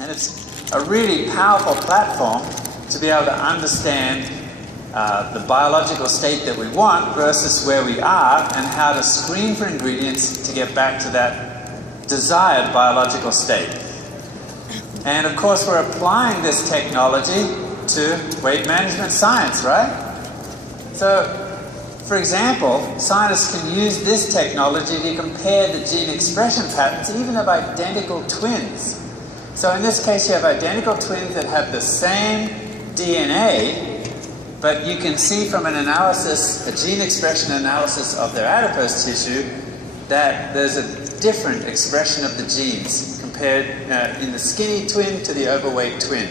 And it's a really powerful platform to be able to understand the biological state that we want versus where we are, and how to screen for ingredients to get back to that desired biological state. And of course, we're applying this technology to weight management science, right? So, for example, scientists can use this technology to compare the gene expression patterns even of identical twins. So in this case, you have identical twins that have the same DNA, but you can see from an analysis, a gene expression analysis of their adipose tissue, that there's a different expression of the genes compared in the skinny twin to the overweight twin.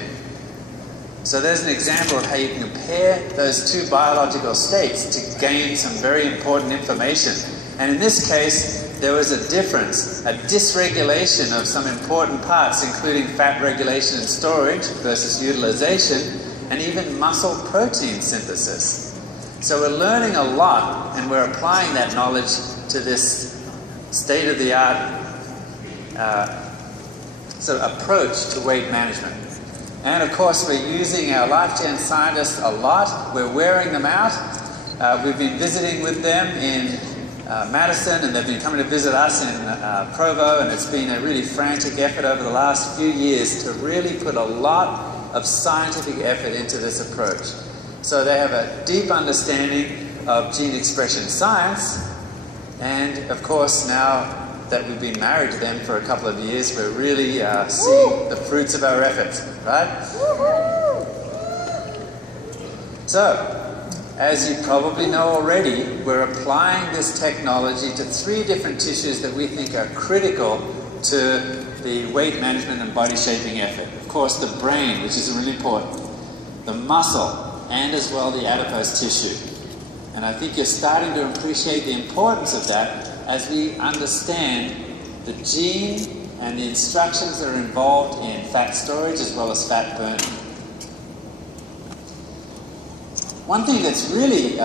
So there's an example of how you can compare those two biological states to gain some very important information. And in this case, there was a difference, a dysregulation of some important parts, including fat regulation and storage versus utilization, and even muscle protein synthesis. So we're learning a lot, and we're applying that knowledge to this state-of-the-art approach to weight management. And of course, we're using our LifeGen scientists a lot. We're wearing them out. We've been visiting with them in Madison, and they've been coming to visit us in Provo, and it's been a really frantic effort over the last few years to really put a lot of scientific effort into this approach. So they have a deep understanding of gene expression science, and of course now that we've been married to them for a couple of years, we're really seeing the fruits of our efforts, right? So, as you probably know already, we're applying this technology to 3 different tissues that we think are critical to the weight management and body shaping effort. Of course, the brain, which is really important, the muscle, and as well the adipose tissue. And I think you're starting to appreciate the importance of that as we understand the gene and the instructions that are involved in fat storage as well as fat burning. One thing that's really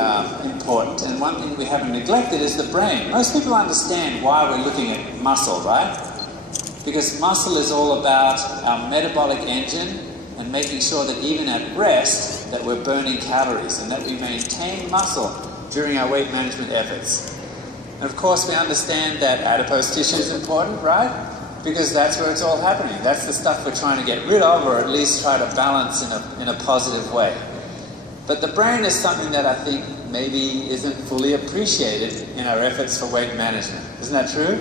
important, and one thing we haven't neglected, is the brain. Most people understand why we're looking at muscle, right? Because muscle is all about our metabolic engine and making sure that even at rest that we're burning calories and that we maintain muscle during our weight management efforts. And of course, we understand that adipose tissue is important, right? Because that's where it's all happening. That's the stuff we're trying to get rid of, or at least try to balance in a positive way. But the brain is something that I think maybe isn't fully appreciated in our efforts for weight management. Isn't that true?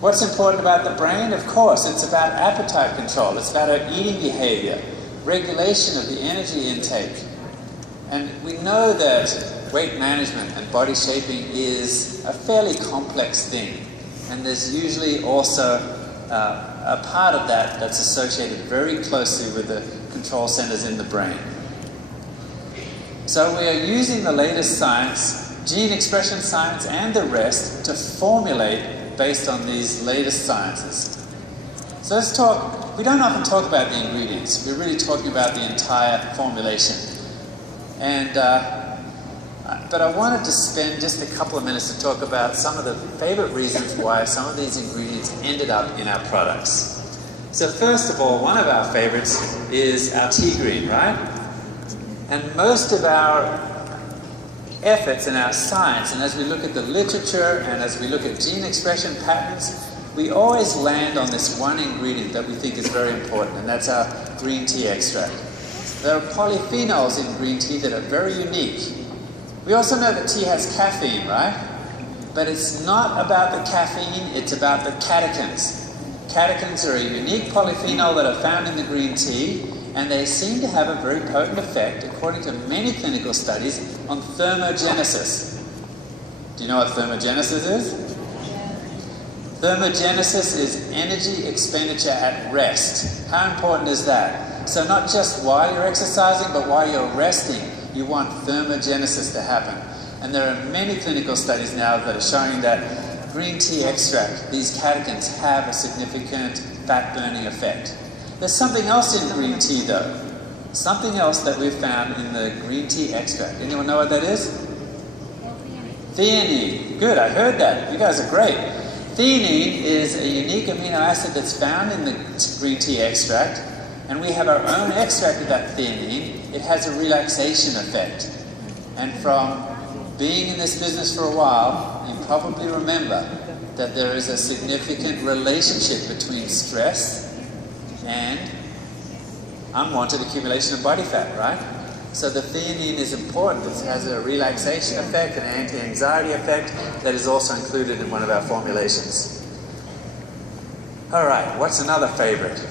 What's important about the brain? Of course, it's about appetite control. It's about our eating behavior, regulation of the energy intake. And we know that weight management and body shaping is a fairly complex thing. And there's usually also a part of that that's associated very closely with the control centers in the brain. So we are using the latest science, gene expression science and the rest, to formulate based on these latest sciences. So let's talk, we don't often talk about the ingredients. We're really talking about the entire formulation. And but I wanted to spend just a couple of minutes to talk about some of the favorite reasons why some of these ingredients ended up in our products. So first of all, one of our favorites is our tea green, right? And most of our efforts in our science, and as we look at the literature and as we look at gene expression patterns, we always land on this one ingredient that we think is very important, and that's our green tea extract. There are polyphenols in green tea that are very unique. We also know that tea has caffeine, right? But it's not about the caffeine, it's about the catechins. Catechins are a unique polyphenol that are found in the green tea, and they seem to have a very potent effect, according to many clinical studies, on thermogenesis. Do you know what thermogenesis is? Thermogenesis is energy expenditure at rest. How important is that? So not just while you're exercising, but while you're resting, you want thermogenesis to happen. And there are many clinical studies now that are showing that green tea extract, these catechins, have a significant fat-burning effect. There's something else in green tea, though. Something else that we've found in the green tea extract. Anyone know what that is? Theanine. Good, I heard that. You guys are great. Theanine is a unique amino acid that's found in the green tea extract, and we have our own extract of that theanine. It has a relaxation effect. And from being in this business for a while, you probably remember that there is a significant relationship between stress and unwanted accumulation of body fat, right? So the theanine is important. It has a relaxation effect, an anti-anxiety effect that is also included in one of our formulations. All right, what's another favorite?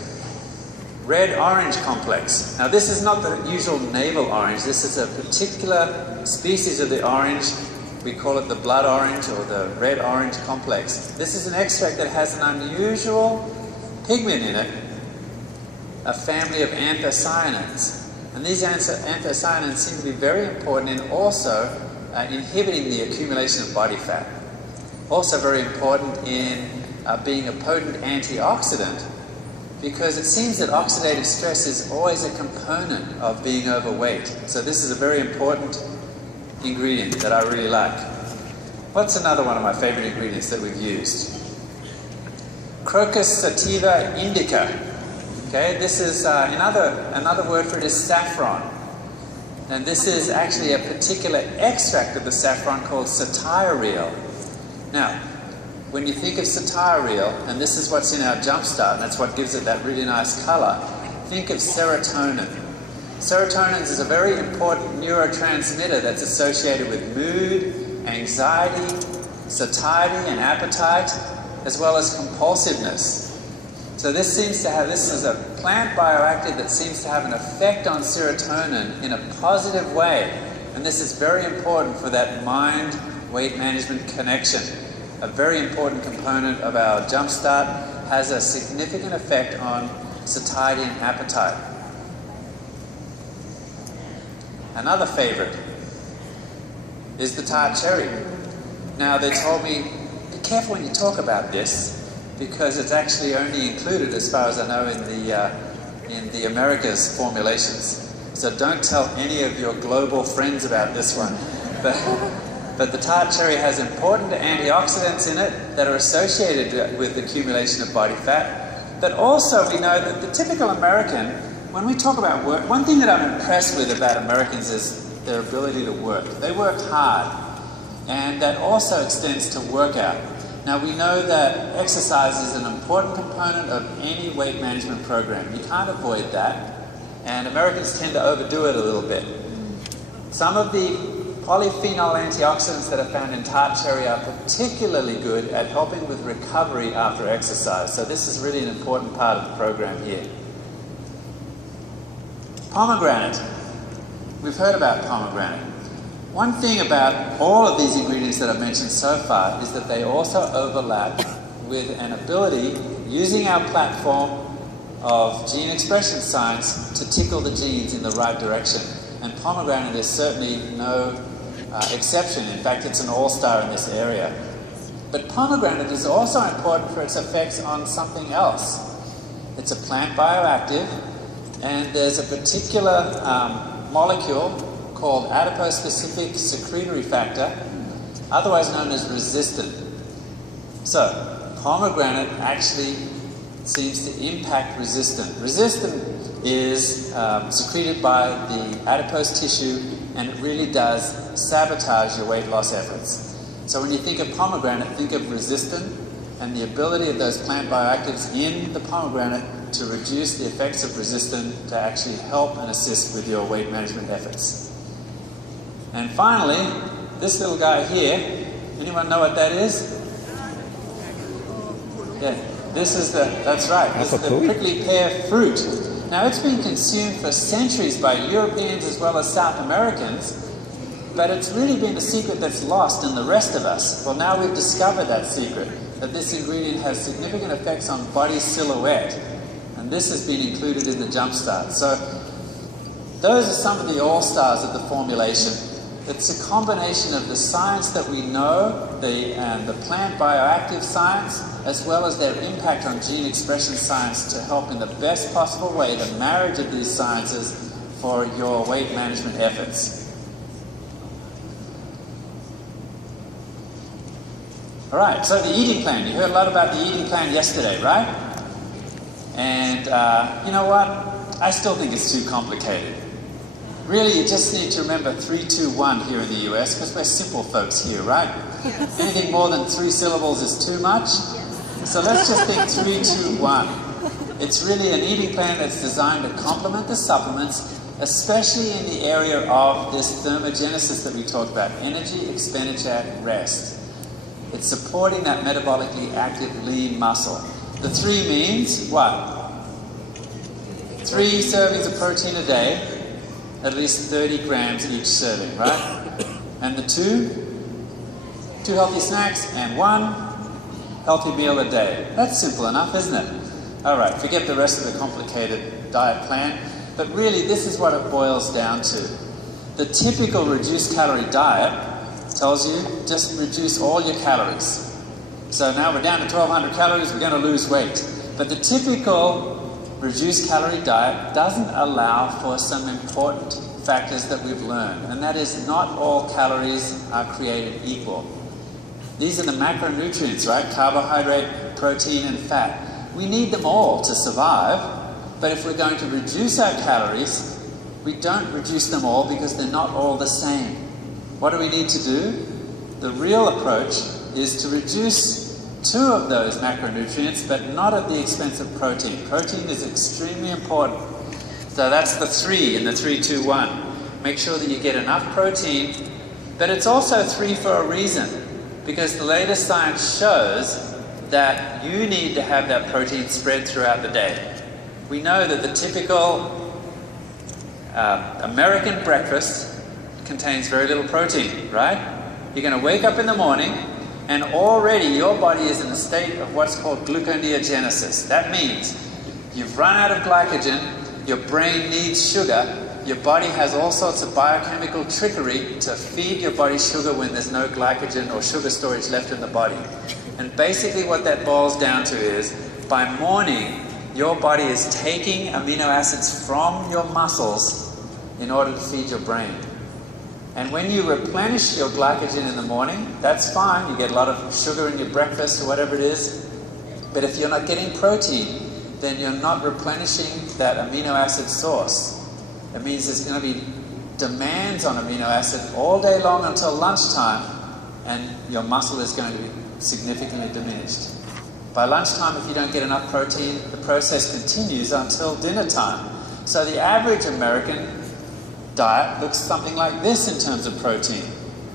Red-orange complex. Now this is not the usual navel orange. This is a particular species of the orange. We call it the blood orange or the red-orange complex. This is an extract that has an unusual pigment in it, a family of anthocyanins. And these anthocyanins seem to be very important in also inhibiting the accumulation of body fat. Also very important in being a potent antioxidant, because it seems that oxidative stress is always a component of being overweight. So this is a very important ingredient that I really like. What's another one of my favorite ingredients that we've used? Crocus sativa indica. Okay, this is another word for it is saffron. And this is actually a particular extract of the saffron called satiryl. Now, when you think of satiryl, and this is what's in our Jumpstart, and that's what gives it that really nice color, think of serotonin. Serotonin is a very important neurotransmitter that's associated with mood, anxiety, satiety and appetite, as well as compulsiveness. So this is a plant bioactive that seems to have an effect on serotonin in a positive way. And this is very important for that mind-weight management connection. A very important component of our Jumpstart, has a significant effect on satiety and appetite. Another favorite is the tart cherry. Now they told me, be careful when you talk about this, because it's actually only included, as far as I know, in the Americas formulations. So don't tell any of your global friends about this one. But the tart cherry has important antioxidants in it that are associated with the accumulation of body fat. But also we know that the typical American, when we talk about work, one thing that I'm impressed with about Americans is their ability to work. They work hard, and that also extends to workout. Now we know that exercise is an important component of any weight management program. You can't avoid that, and Americans tend to overdo it a little bit. Some of the polyphenol antioxidants that are found in tart cherry are particularly good at helping with recovery after exercise. So this is really an important part of the program here. Pomegranate. We've heard about pomegranate. One thing about all of these ingredients that I've mentioned so far is that they also overlap with an ability, using our platform of gene expression science, to tickle the genes in the right direction. And pomegranate is certainly no exception. In fact, it's an all-star in this area. But pomegranate is also important for its effects on something else. It's a plant bioactive, and there's a particular molecule called adipose-specific secretory factor, otherwise known as resistin. So, pomegranate actually seems to impact resistin. Resistin is secreted by the adipose tissue, and it really does sabotage your weight loss efforts. So when you think of pomegranate, think of resistin and the ability of those plant bioactives in the pomegranate to reduce the effects of resistin to actually help and assist with your weight management efforts. And finally, this little guy here, anyone know what that is? Yeah, that's right, this is the prickly pear fruit. Now it's been consumed for centuries by Europeans as well as South Americans, but it's really been a secret that's lost in the rest of us. Well, now we've discovered that secret, that this ingredient has significant effects on body silhouette, and this has been included in the Jumpstart. So those are some of the all-stars of the formulation. It's a combination of the science that we know, the plant bioactive science, as well as their impact on gene expression science to help in the best possible way the marriage of these sciences for your weight management efforts. All right, so the eating plan. You heard a lot about the eating plan yesterday, right? And you know what? I still think it's too complicated. Really, you just need to remember 3, 2, 1 here in the US, because we're simple folks here, right? Yes. Anything more than 3 syllables is too much. Yes. So let's just think 3, 2, 1. It's really an eating plan that's designed to complement the supplements, especially in the area of this thermogenesis that we talked about, energy, expenditure, rest. It's supporting that metabolically active lean muscle. The 3 means what? 3 servings of protein a day, at least 30 grams each serving, right? And the 2 healthy snacks and 1 healthy meal a day. That's simple enough, isn't it? All right, forget the rest of the complicated diet plan, but really this is what it boils down to. The typical reduced calorie diet tells you just reduce all your calories. So now we're down to 1,200 calories, we're going to lose weight. But the typical reduced calorie diet doesn't allow for some important factors that we've learned, and that is not all calories are created equal. These are the macronutrients, right? Carbohydrate, protein, and fat. We need them all to survive, but if we're going to reduce our calories, we don't reduce them all because they're not all the same. What do we need to do? The real approach is to reduce 2 of those macronutrients, but not at the expense of protein. Protein is extremely important. So that's the 3 in the 3, 2, 1. Make sure that you get enough protein, but it's also 3 for a reason, because the latest science shows that you need to have that protein spread throughout the day. We know that the typical American breakfast contains very little protein, right? You're going to wake up in the morning and already your body is in a state of what's called gluconeogenesis. That means you've run out of glycogen, your brain needs sugar, your body has all sorts of biochemical trickery to feed your body sugar when there's no glycogen or sugar storage left in the body. And basically what that boils down to is, by morning, your body is taking amino acids from your muscles in order to feed your brain. And when you replenish your glycogen in the morning, that's fine. You get a lot of sugar in your breakfast or whatever it is. But if you're not getting protein, then you're not replenishing that amino acid source. It means there's going to be demands on amino acid all day long until lunchtime, and your muscle is going to be significantly diminished. By lunchtime, if you don't get enough protein, the process continues until dinner time. So the average American diet looks something like this in terms of protein.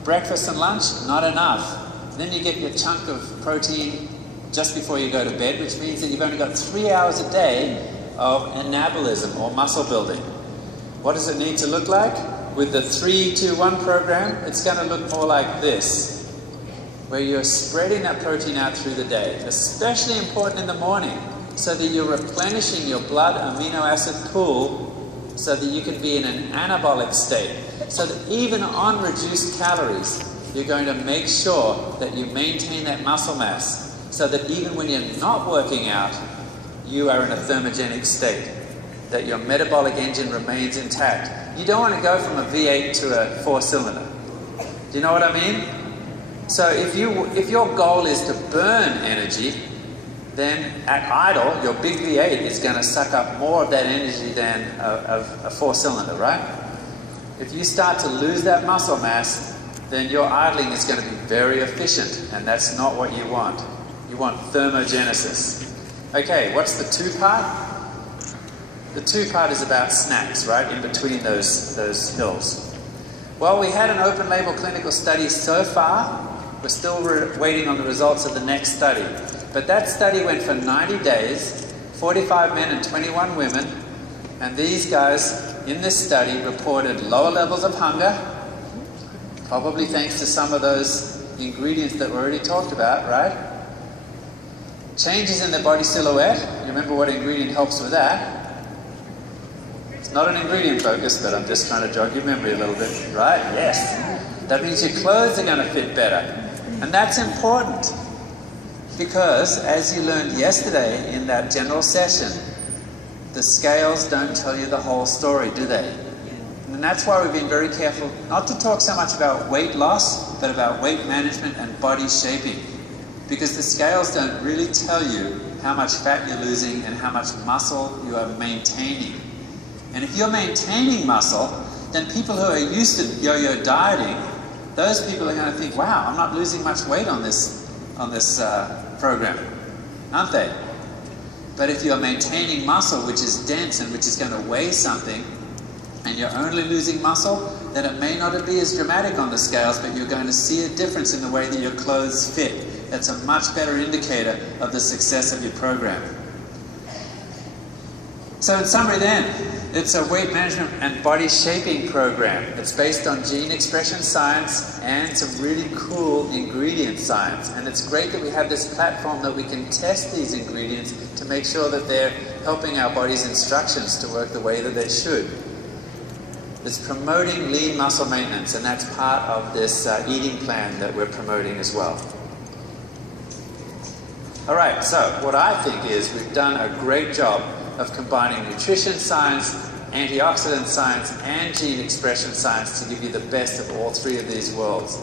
Breakfast and lunch, not enough. Then you get your chunk of protein just before you go to bed, which means that you've only got 3 hours a day of anabolism or muscle building. What does it need to look like? With the 3-2-1 program, it's going to look more like this, where you're spreading that protein out through the day, especially important in the morning, so that you're replenishing your blood amino acid pool so that you can be in an anabolic state. So that even on reduced calories, you're going to make sure that you maintain that muscle mass, so that even when you're not working out, you are in a thermogenic state, that your metabolic engine remains intact. You don't want to go from a V8 to a 4-cylinder. Do you know what I mean? So if your goal is to burn energy, then at idle, your big V8 is going to suck up more of that energy than a 4-cylinder, right? If you start to lose that muscle mass, then your idling is going to be very efficient, and that's not what you want. You want thermogenesis. Okay, what's the 2 part? The 2 part is about snacks, right, in between those hills. Well, we had an open label clinical study so far. We're still waiting on the results of the next study. But that study went for 90 days, 45 men and 21 women, and these guys in this study reported lower levels of hunger, probably thanks to some of those ingredients that we already talked about, right? Changes in their body silhouette. You remember what ingredient helps with that? It's not an ingredient focus, but I'm just trying to jog your memory a little bit, right? Yes. That means your clothes are going to fit better. And that's important, because as you learned yesterday in that general session, the scales don't tell you the whole story, do they? And that's why we've been very careful not to talk so much about weight loss, but about weight management and body shaping. because the scales don't really tell you how much fat you're losing and how much muscle you are maintaining. And if you're maintaining muscle, then people who are used to yo-yo dieting, those people are going to think, wow, I'm not losing much weight on this program, aren't they? But if you're maintaining muscle, which is dense and which is going to weigh something, and you're only losing muscle, then it may not be as dramatic on the scales, but you're going to see a difference in the way that your clothes fit. That's a much better indicator of the success of your program. So in summary then, it's a weight management and body shaping program. It's based on gene expression science and some really cool ingredient science. And it's great that we have this platform that we can test these ingredients to make sure that they're helping our body's instructions to work the way that they should. It's promoting lean muscle maintenance, and that's part of this eating plan that we're promoting as well. All right, so what I think is we've done a great job of combining nutrition science, antioxidant science, and gene expression science to give you the best of all three of these worlds.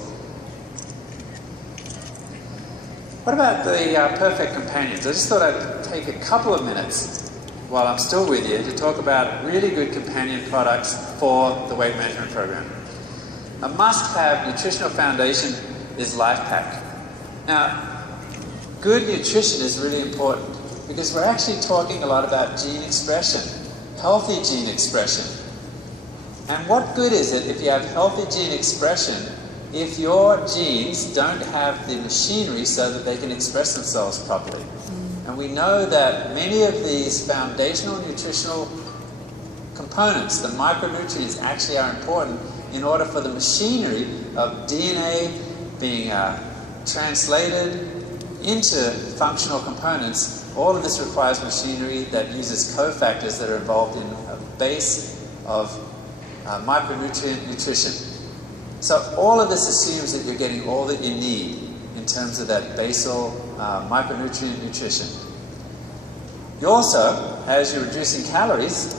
What about the perfect companions? I just thought I'd take a couple of minutes while I'm still with you to talk about really good companion products for the weight management program. A must-have nutritional foundation is LifePak. Now, good nutrition is really important because we're actually talking a lot about gene expression, healthy gene expression. And what good is it if you have healthy gene expression if your genes don't have the machinery so that they can express themselves properly? And we know that many of these foundational nutritional components, the micronutrients, actually are important in order for the machinery of DNA being translated into functional components. All of this requires machinery that uses cofactors that are involved in a base of micronutrient nutrition. So all of this assumes that you're getting all that you need in terms of that basal micronutrient nutrition. You also, as you're reducing calories,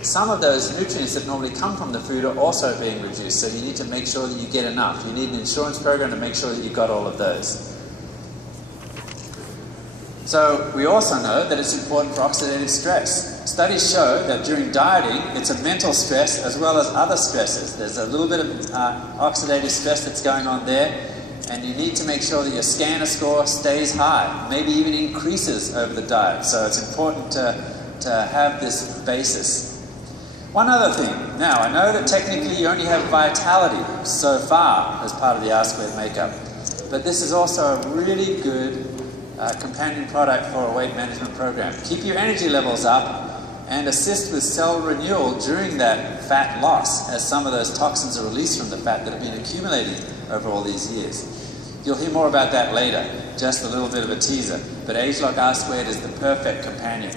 some of those nutrients that normally come from the food are also being reduced. So you need to make sure that you get enough. You need an insurance program to make sure that you've got all of those. So we also know that it's important for oxidative stress. Studies show that during dieting, it's a mental stress as well as other stresses. There's a little bit of oxidative stress that's going on there, and you need to make sure that your scanner score stays high, maybe even increases over the diet. So it's important to have this basis. One other thing. Now, I know that technically you only have vitality so far as part of the R-squared makeup, but this is also a really good companion product for a weight management program. Keep your energy levels up and assist with cell renewal during that fat loss, as some of those toxins are released from the fat that have been accumulating over all these years. You'll hear more about that later, just a little bit of a teaser, but ageLOC R-squared is the perfect companion.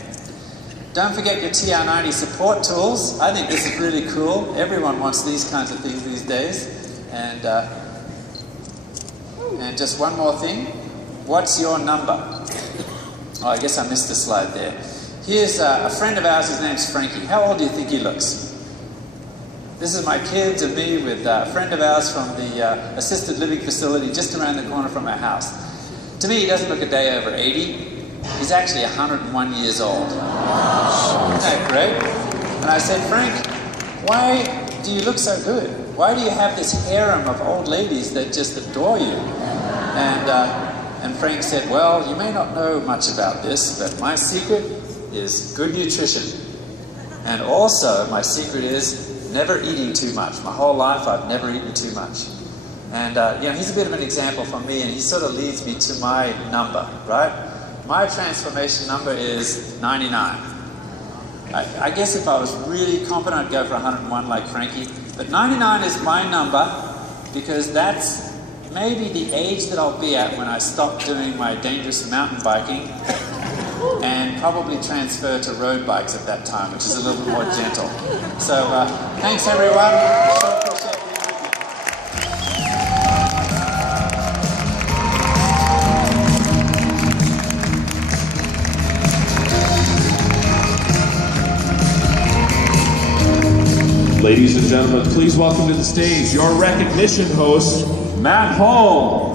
Don't forget your TR90 support tools. I think this is really cool. Everyone wants these kinds of things these days. And just one more thing. What's your number? Oh, I guess I missed a slide there. Here's a friend of ours, his name's Frankie. How old do you think he looks? This is my kids and me with a friend of ours from the assisted living facility just around the corner from our house. To me, he doesn't look a day over 80. He's actually 101 years old. Isn't that great? And I said, Frank, why do you look so good? Why do you have this harem of old ladies that just adore you? And Frank said, well, you may not know much about this, but my secret is good nutrition. And also, my secret is never eating too much. My whole life, I've never eaten too much. And, you know, he's a bit of an example for me, and he sort of leads me to my number, right? My transformation number is 99. I guess if I was really confident, I'd go for 101 like Frankie. But 99 is my number because that's maybe the age that I'll be at when I stop doing my dangerous mountain biking and probably transfer to road bikes at that time, which is a little bit more gentle. So thanks everyone. So appreciate it. Ladies and gentlemen, please welcome to the stage your recognition host, Matt Hall.